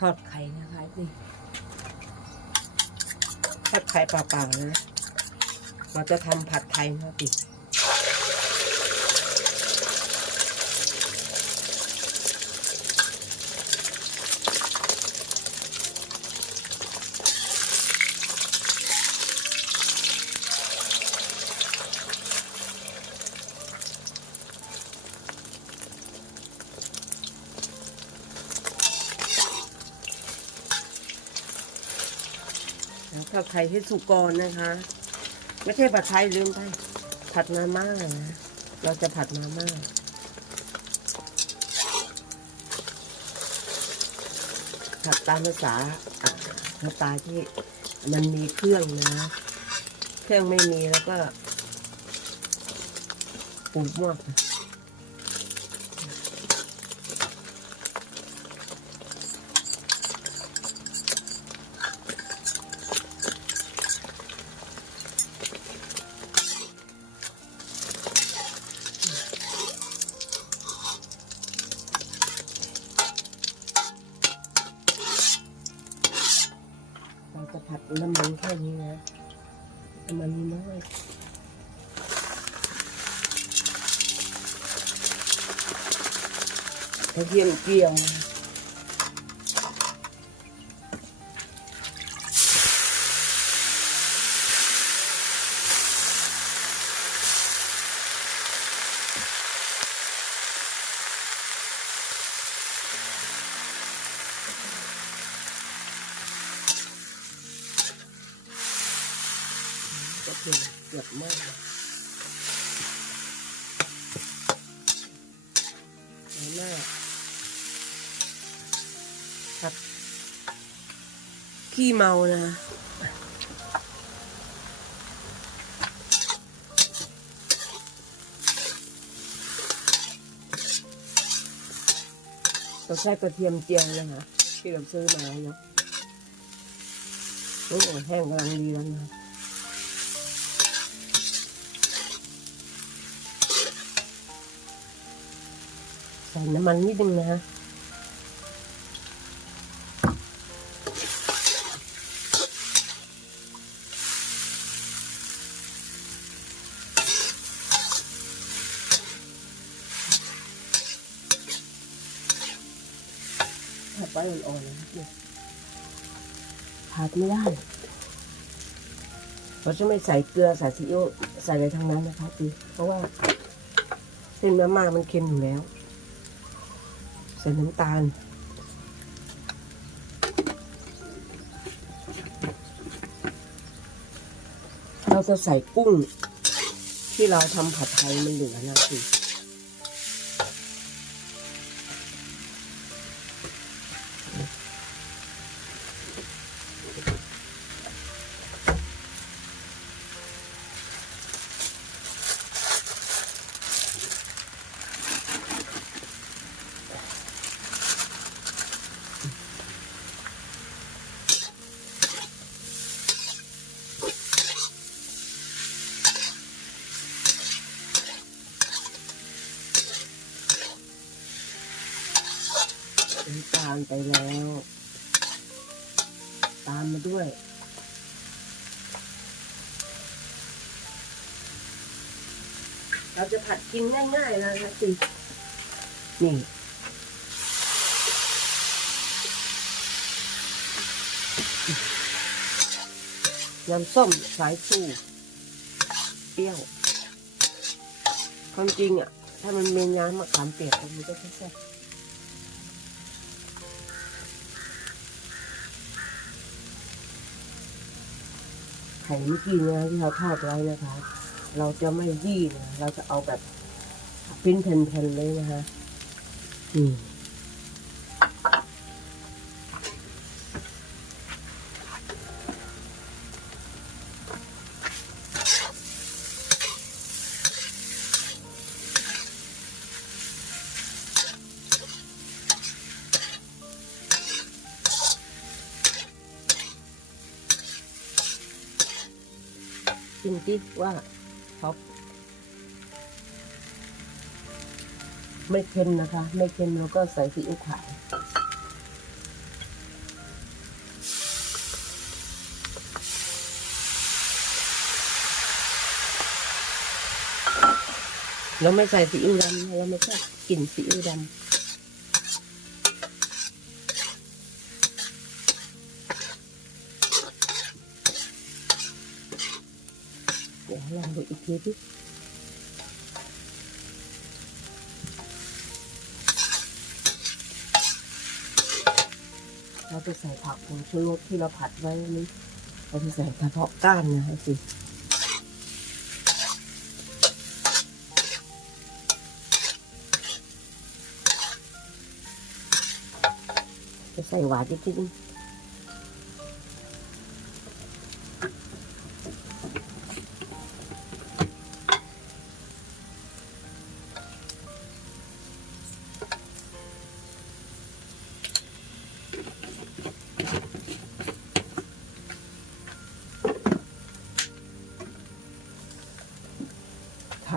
ทอดไข่นะคะสิทอดไข่เปล่าๆนะเราจะทำผัดไทยนะติ แล้วทอดไข่ให้สุกก่อนนะคะ ไม่ใช่ผัดไทยลืมไป ผัดมาม่านะเราจะผัดมาม่าผัดตามภาษาอะสไตล์ที่มันมีเครื่องนะ เครื่องไม่มีแล้วก็ปรุงมั่วไกระเทียมเจี ขี้เมานะเราใช้กระเทียมเจียวนะคะที่เราซื้อมาเนาะโอ้โหแห้งกำลังดีแล้วนะใส่น้ำมันนิดนึงนะ ผัดไว้อ่อนๆนะผัดไม่ได้เราจะไม่ใส่เกลือใส่ซีอิ๊วใส่อะไรทั้งนั้นนะครับพี่เพราะว่าเส้นมาม่ามันเค็มอยู่แล้ว ใส่น้ำตาลเราจะใส่กุ้งที่เราทำผัดไทยมันเหลือนะคือาลไปแล้ว ตามมาด้วยเราจะผัดกินง่ายๆแล้วนะสินี่น้ำส้มสายชูเปรี้ยวความจริงอะ ถ้ามันเมีน้ำมะขามเปียกมันก็แซ่บ ข่เมื่อกี้นะที่เราทอดไว้นะคะ เราจะไม่ยี่นะเราจะเอาแบบเป็นแผ่นๆเลยนะคะอืมิมสิว่าท็อปไม่เค็มนะคะ ไม่เค็มแล้วก็ใส่ซีอิ๊วขาวเราไม่ใส่ซีอิ๊วดำเราไม่ชอบกลิ่นซีอิ๊วดำ ดี๋ยวลองดูอีกทีดิเราจะใส่ผักผงชูรสที่เราผัดไว้นี้เราจะใส่กระเพาะก้านนะสิจะใส่หวานนิดนึง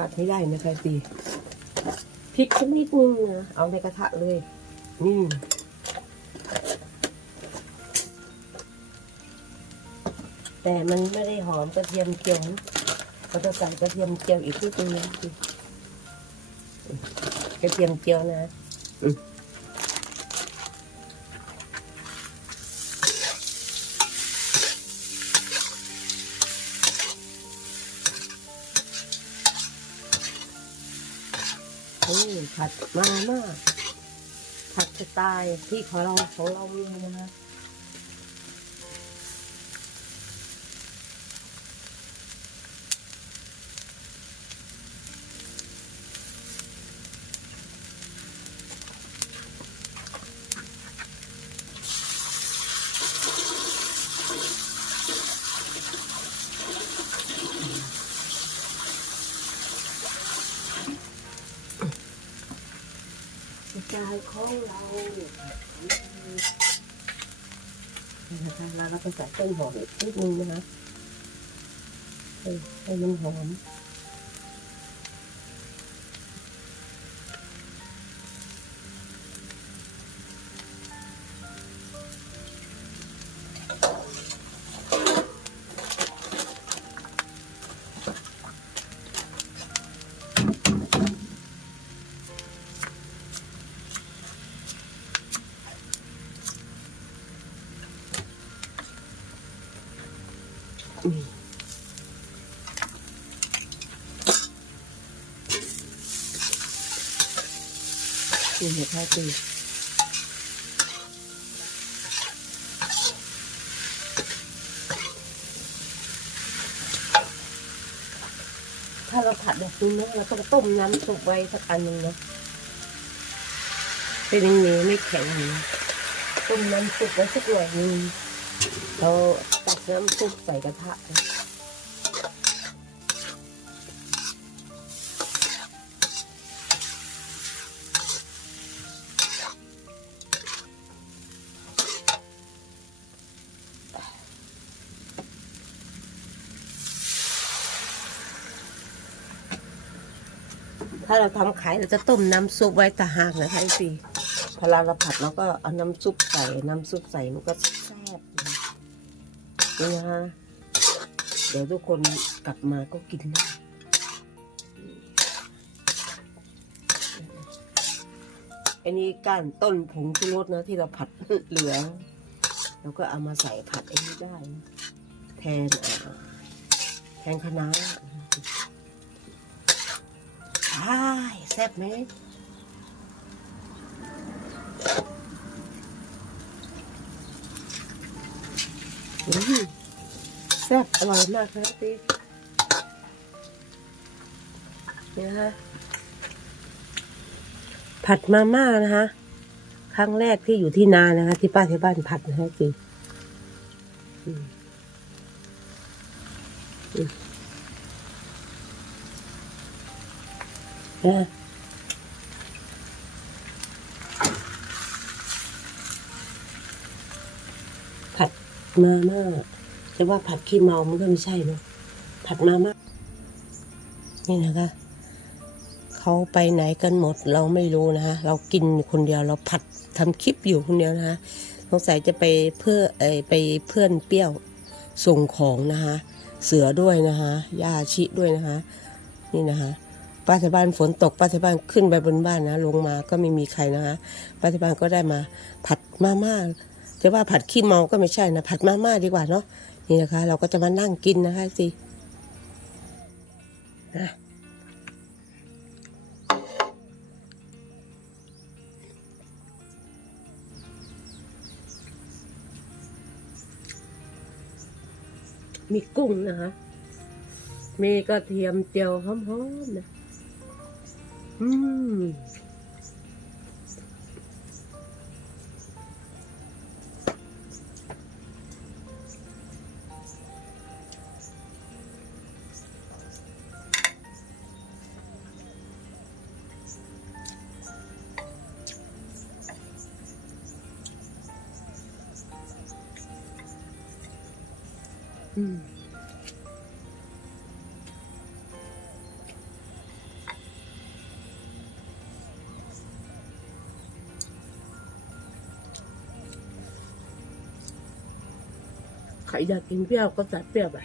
ขาดไม่ได้นะคะตีพริกสักนิดนึงนะเอาในกระทะเลย นี่แต่มันไม่ได้หอมกระเทียมเจียวนะเราจะใส่กระเทียมเจียวอีกนิดนึงนะกระเทียมเจียวนะ ผัดมาม่าผัดสไตล์ที่ของเราของเรามีนะ ใจของเรานี่นะคะแล้วเราก็ใส่ต้นหอมอีกนิดนึงนะคะให้มันหอม นี่นี่นะคะตีถ้าเราผัดแบบนี้นะเราต้องต้มน้ำซุปไว้สักอันหนึ่งนะเป็นอย่างนี้ไม่แข็งนะต้มน้ำซุปไว้สักหน่อยหนึง เราตักน้ำซุปใส่กระทะถ้าเราทำขายเราจะต้มน้ำซุปไว้ต่างหากนะคะไอ้สิพอเราผัดเราก็เอาน้ำซุปใส่น้ำซุปใส่มันก็ นี่นะคะเดี๋ยวทุกคนกลับมาก็กินได้อันนี้ก้านต้นผงชูรสนะที่เราผัดเหลืองเราก็เอามาใส่ผัดอันนี้ได้ แทนแทนคะน้าใช่แซ่บไหมอืม ร่อยมากนะพี่เนี่ยฮะผัดมาม่านะคะครั้งแรกที่อยู่ที่นานะคะ ที่ป้าที่บ้านผัดนะฮะจีอืมอืมอะผัดมาม่า จะว่าผัดขี้เมามันก็ไม่ใช่เนอะผัดมาม่านี่นะคะเขาไปไหนกันหมดเราไม่รู้นะคะเรากินคนเดียวเราผัดทำคลิปอยู่คนเดียวนะคะสงสัยจะไปเพื่อเอไปเพื่อนเปรี้ยวส่งของนะคะเสือด้วยนะคะยาชิด้วยนะคะนี่นะคะป้าที่บ้านฝนตกป้าที่บ้านขึ้นไปบนบ้านนะ ลงมาก็ไม่มีใครนะคะป้าที่บ้านก็ได้มาผัดมาม่า จะว่าผัดขี้เมาก็ไม่ใช่นะผัดมาม่าดีกว่าเนาะนี่นะคะ เราก็จะมานั่งกินนะคะสิมีกุ้งนะคะ มีกระเทียมเจียวหอมๆนะ อืม ใครอยากกินเปรี้ยวก็ใส่เปรี้ยวไป